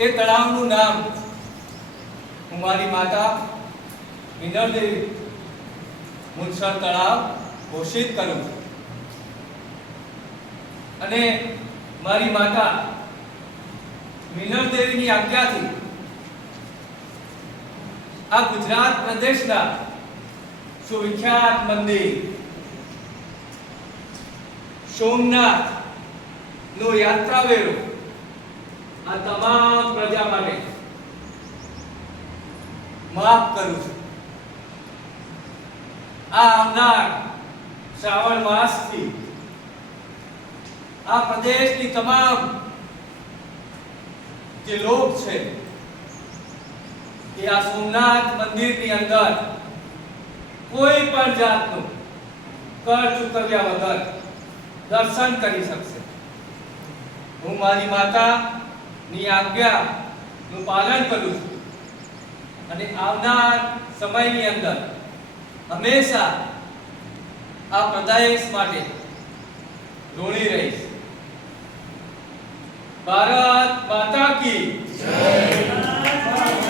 એ તળાવનું નામ હું મારી માતા મિનળદેવી મૂળસર તળાવ ઘોષિત કરું છું અને મારી માતા મિનળદેવીની આજ્ઞાથી આ ગુજરાત પ્રદેશના સુવિખ્યાત મંદિર સોમનાથ નો યાત્રાવેરો આ તમામ પ્રજા માટે માફ કરું છું। આ આવનાર શ્રાવણ માસથી આ પ્રદેશની તમામ જે લોક છે એ આ સોમનાથ મંદિરની અંદર કોઈ પણ જાતનું કર ચૂકવ્યા વગર દર્શન કરી શકશે। હું મારી માતાની આજ્ઞાનું પાલન કરું છું અને આવનાર સમયની અંદર હંમેશા આ પ્રદેશ માટે ઋણી રહીશ। ભારત માતા કી જય।